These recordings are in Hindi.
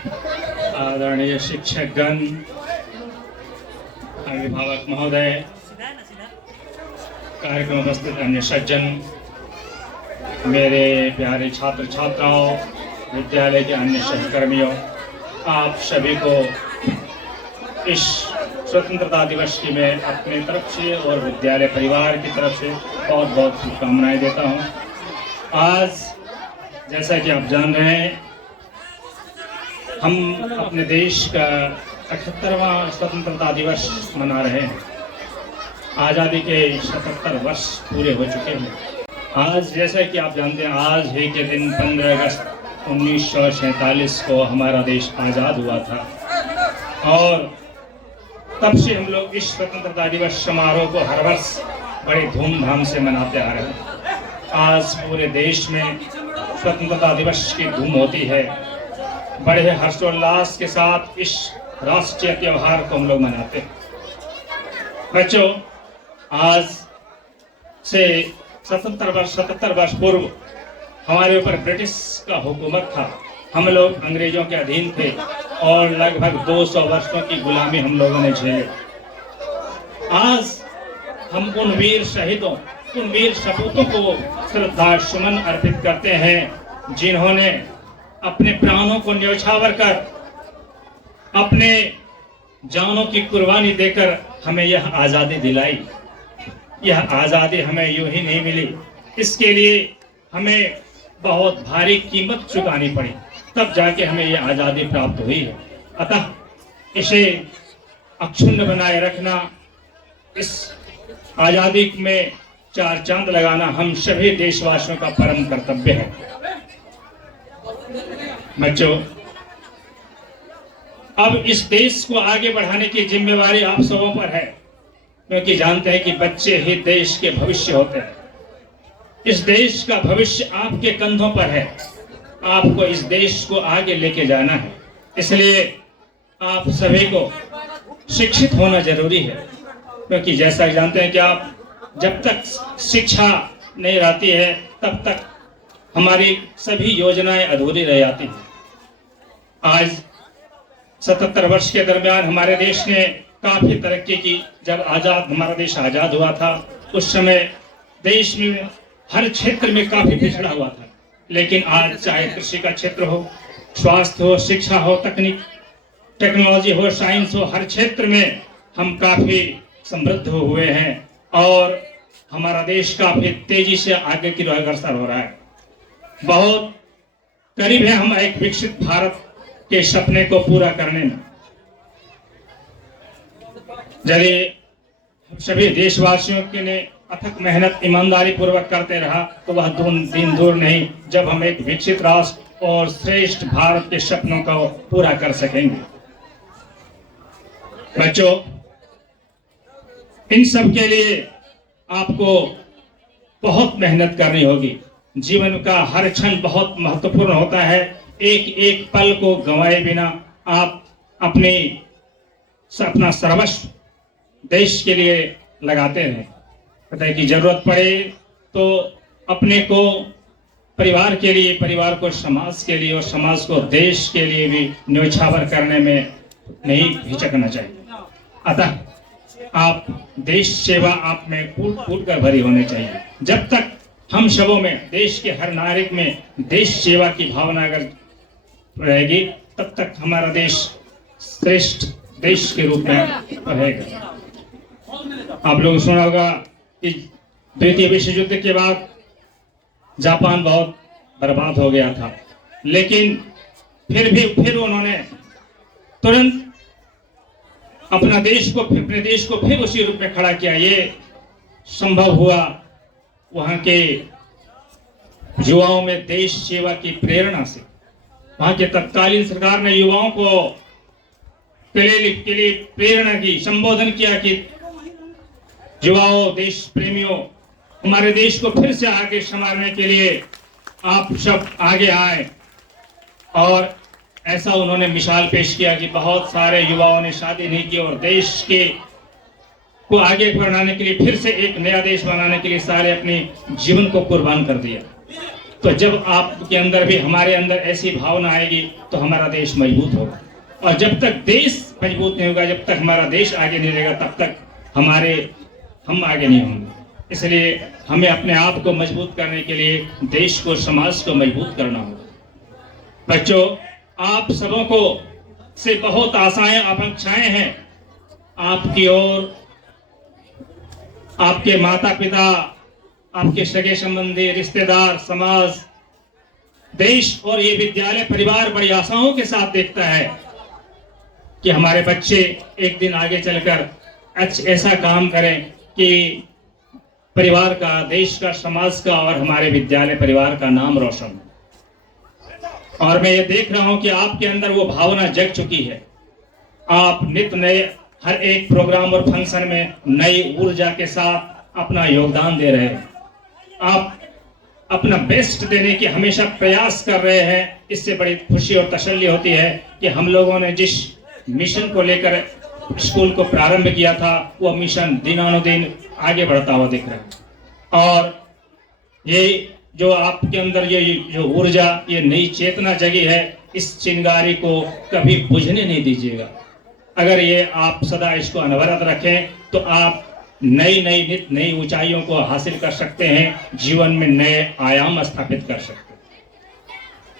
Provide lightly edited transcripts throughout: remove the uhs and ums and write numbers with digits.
आदरणीय शिक्षकगण, अभिभावक महोदय, कार्यक्रम उपस्थित अन्य सज्जन, मेरे प्यारे छात्र छात्राओं, विद्यालय के अन्य सहकर्मियों, आप सभी को इस स्वतंत्रता दिवस की मैं अपने तरफ से और विद्यालय परिवार की तरफ से बहुत बहुत शुभकामनाएं देता हूं। आज जैसा कि आप जान रहे हैं, हम अपने देश का 78वां स्वतंत्रता दिवस मना रहे हैं। आज़ादी के 77 वर्ष पूरे हो चुके हैं। आज जैसा कि आप जानते हैं, आज ही के दिन 15 अगस्त 1947 को हमारा देश आज़ाद हुआ था और तब से हम लोग इस स्वतंत्रता दिवस समारोह को हर वर्ष बड़े धूमधाम से मनाते आ रहे हैं। आज पूरे देश में स्वतंत्रता दिवस की धूम होती है। बड़े हर्षोल्लास के साथ इस राष्ट्रीय त्योहार को हम लोग मनाते हैं। बच्चों, आज से 77 वर्ष पूर्व हमारे ऊपर ब्रिटिश का हुकूमत था। हम लोग अंग्रेजों के अधीन थे और लगभग 200 वर्षों की गुलामी हम लोगों ने झेली। आज हम उन वीर शहीदों, उन वीर सपूतों को श्रद्धा सुमन अर्पित करते हैं जिन्होंने अपने प्राणों को न्यौछावर कर, अपने जानों की कुर्बानी देकर हमें यह आज़ादी दिलाई। यह आज़ादी हमें यूं ही नहीं मिली, इसके लिए हमें बहुत भारी कीमत चुकानी पड़ी, तब जाके हमें यह आज़ादी प्राप्त हुई है। अतः इसे अक्षुण्ण बनाए रखना, इस आज़ादी में 4 चांद लगाना हम सभी देशवासियों का परम कर्तव्य है। बच्चों, अब इस देश को आगे बढ़ाने की जिम्मेवारी आप सबों पर है, क्योंकि जानते हैं कि बच्चे ही देश के भविष्य होते हैं। इस देश का भविष्य आपके कंधों पर है। आपको इस देश को आगे लेके जाना है, इसलिए आप सभी को शिक्षित होना जरूरी है। क्योंकि जैसा जानते हैं कि आप जब तक शिक्षा नहीं रहती है, तब तक हमारी सभी योजनाएं अधूरी रह जाती हैं। आज 77 वर्ष के दरमियान हमारे देश ने काफी तरक्की की। जब हमारा देश आजाद हुआ था, उस समय देश में हर क्षेत्र में काफी पिछड़ा हुआ था। लेकिन आज चाहे कृषि का क्षेत्र हो, स्वास्थ्य हो, शिक्षा हो, टेक्नोलॉजी हो, साइंस हो, हर क्षेत्र में हम काफी समृद्ध हुए हैं और हमारा देश काफी तेजी से आगे की ओर अग्रसर हो रहा है। बहुत करीब है हम एक विकसित भारत के सपने को पूरा करने में। यदि सभी देशवासियों के लिए अथक मेहनत ईमानदारी पूर्वक करते रहा तो वह दिन दूर नहीं जब हम एक विकसित राष्ट्र और श्रेष्ठ भारत के सपनों को पूरा कर सकेंगे। बच्चों, इन सब के लिए आपको बहुत मेहनत करनी होगी। जीवन का हर क्षण बहुत महत्वपूर्ण होता है। एक एक पल को गंवाए बिना आप अपना सर्वस्व देश के लिए लगाते हैं। पता है कि जरूरत पड़े तो अपने को परिवार के लिए, परिवार को समाज के लिए और समाज को देश के लिए भी न्यौछावर करने में नहीं हिचकना चाहिए। अतः आप देश सेवा आप में फूट कर भरी होनी चाहिए। जब तक हम सबों में, देश के हर नागरिक में देश सेवा की भावना अगर रहेगी, तब तक हमारा देश श्रेष्ठ देश के रूप में रहेगा। आप लोग सुना होगा कि द्वितीय विश्व युद्ध के बाद जापान बहुत बर्बाद हो गया था, लेकिन फिर उन्होंने तुरंत अपने देश को फिर उसी रूप में खड़ा किया। ये संभव हुआ वहां के युवाओं में देश सेवा की प्रेरणा से। वहां के तत्कालीन सरकार ने युवाओं को के लिए प्रेरणा की, संबोधन किया कि युवाओं, देश प्रेमियों, हमारे देश को फिर से आगे संवारने के लिए आप सब आगे आए। और ऐसा उन्होंने मिसाल पेश किया कि बहुत सारे युवाओं ने शादी नहीं की और देश के को आगे बढ़ाने के लिए, फिर से एक नया देश बनाने के लिए सारे अपने जीवन को कुर्बान कर दिया। तो जब आपके अंदर भी हमारे अंदर ऐसी भावना आएगी तो हमारा देश मजबूत होगा। और जब तक देश मजबूत नहीं होगा, जब तक हमारा देश आगे नहीं रहेगा, तब तक हम आगे नहीं होंगे। इसलिए हमें अपने आप को मजबूत करने के लिए देश को, समाज को मजबूत करना होगा। बच्चों, आप सबों को से बहुत आशाएं, आकांक्षाएं हैं आपकी ओर। आपके माता पिता, आपके सगे संबंधी, रिश्तेदार, समाज, देश और ये विद्यालय परिवार बड़ी आशाओं के साथ देखता है कि हमारे बच्चे एक दिन आगे चलकर ऐसा काम करें कि परिवार का, देश का, समाज का और हमारे विद्यालय परिवार का नाम रोशन हो। और मैं ये देख रहा हूं कि आपके अंदर वो भावना जग चुकी है। आप नित्य नए हर एक प्रोग्राम और फंक्शन में नई ऊर्जा के साथ अपना योगदान दे रहे हैं। आप अपना बेस्ट देने की हमेशा प्रयास कर रहे हैं। इससे बड़ी खुशी और तसल्ली होती है कि हम लोगों ने जिस मिशन को लेकर स्कूल को प्रारंभ किया था, वो मिशन दिनानुदिन आगे बढ़ता हुआ दिख रहा है। और ये जो आपके अंदर ये जो ऊर्जा, ये नई चेतना जगी है, इस चिंगारी को कभी बुझने नहीं दीजिएगा। अगर ये आप सदा इसको अनवरत रखें तो आप नई ऊंचाइयों को हासिल कर सकते हैं, जीवन में नए आयाम स्थापित कर सकते हैं।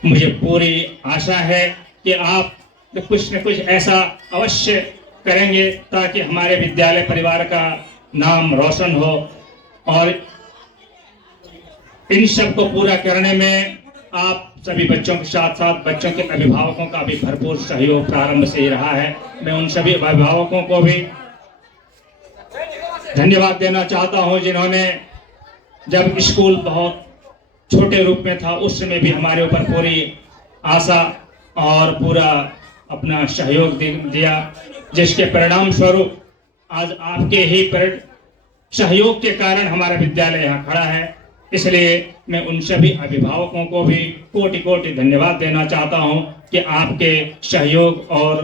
मुझे पूरी आशा है कि आप कुछ न कुछ ऐसा अवश्य करेंगे ताकि हमारे विद्यालय परिवार का नाम रोशन हो। और इन सब को पूरा करने में आप सभी बच्चों के साथ साथ बच्चों के अभिभावकों का भी भरपूर सहयोग प्रारंभ से ही रहा है। मैं उन सभी अभिभावकों को भी धन्यवाद देना चाहता हूं, जिन्होंने जब स्कूल बहुत छोटे रूप में था उस समय भी हमारे ऊपर पूरी आशा और पूरा अपना सहयोग दिया, जिसके परिणाम स्वरूप आज आपके ही सहयोग के कारण हमारा विद्यालय यहाँ खड़ा है। इसलिए मैं उन सभी अभिभावकों को भी कोटि कोटि धन्यवाद देना चाहता हूं कि आपके सहयोग और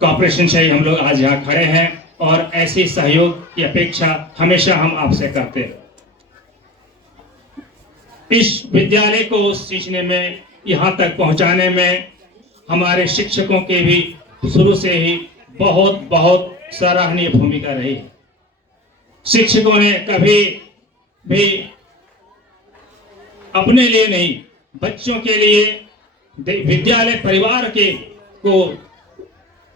कॉपरेशन से ही हम लोग आज यहाँ खड़े हैं। और ऐसी सहयोग की अपेक्षा हमेशा हम आपसे करते हैं। इस विद्यालय को सींचने में, यहाँ तक पहुंचाने में हमारे शिक्षकों के भी शुरू से ही बहुत बहुत सराहनीय भूमिका रही। शिक्षकों ने कभी भी अपने लिए नहीं, बच्चों के लिए, विद्यालय परिवार के को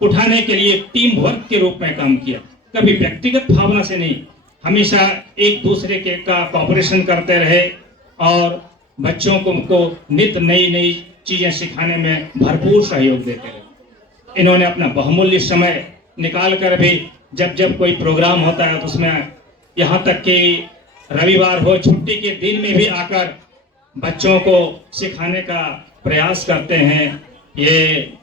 उठाने के लिए टीम वर्क के रूप में काम किया। कभी व्यक्तिगत भावना से नहीं, हमेशा एक दूसरे के का कॉपरेशन करते रहे और बच्चों को नित्य नई चीजें सिखाने में भरपूर सहयोग देते रहे। इन्होंने अपना बहुमूल्य समय निकाल कर भी जब कोई प्रोग्राम होता है तो उसमें, यहाँ तक कि रविवार हो, छुट्टी के दिन में भी आकर बच्चों को सिखाने का प्रयास करते हैं। ये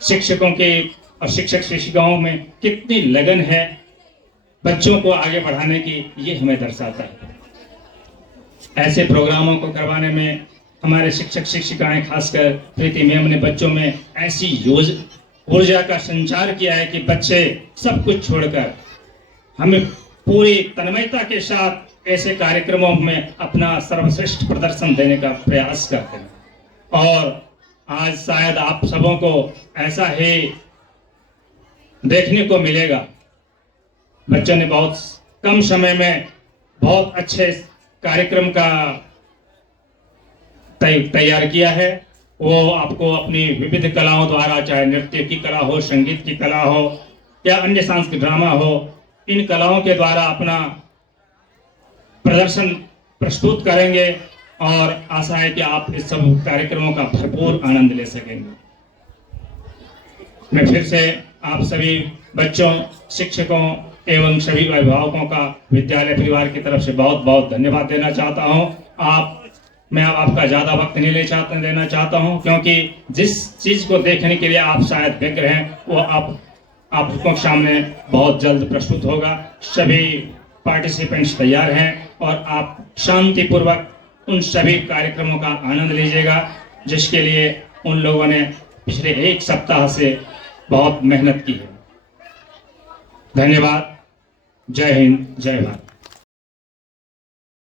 शिक्षकों के और शिक्षक शिक्षिकाओं में कितनी लगन है बच्चों को आगे बढ़ाने की, ये हमें दर्शाता है। ऐसे प्रोग्रामों को करवाने में हमारे शिक्षक शिक्षिकाएं, खासकर प्रीति मैम ने बच्चों में ऐसी ऊर्जा का संचार किया है कि बच्चे सब कुछ छोड़कर हमें पूरी तन्मयता के साथ ऐसे कार्यक्रमों में अपना सर्वश्रेष्ठ प्रदर्शन देने का प्रयास करते हैं। और आज शायद आप सबों को ऐसा ही देखने को मिलेगा। बच्चों ने बहुत कम समय में बहुत अच्छे कार्यक्रम का तैयार किया है। वो आपको अपनी विविध कलाओं द्वारा, चाहे नृत्य की कला हो, संगीत की कला हो या अन्य सांस्कृतिक ड्रामा हो, इन कलाओं के द्वारा अपना प्रदर्शन प्रस्तुत करेंगे और आशा है कि आप इस सब कार्यक्रमों का भरपूर आनंद ले सकेंगे। मैं फिर से आप सभी बच्चों, शिक्षकों एवं सभी अभिभावकों का विद्यालय परिवार की तरफ से बहुत बहुत धन्यवाद देना चाहता हूं। मैं आपका ज्यादा वक्त नहीं देना चाहता हूं, क्योंकि जिस चीज को देखने के लिए आप शायद व्यग्र हैं वो आपको सामने बहुत जल्द प्रस्तुत होगा। सभी पार्टिसिपेंट्स तैयार हैं और आप शांतिपूर्वक उन सभी कार्यक्रमों का आनंद लीजिएगा, जिसके लिए उन लोगों ने पिछले एक सप्ताह से बहुत मेहनत की है। धन्यवाद। जय हिंद, जय भारत।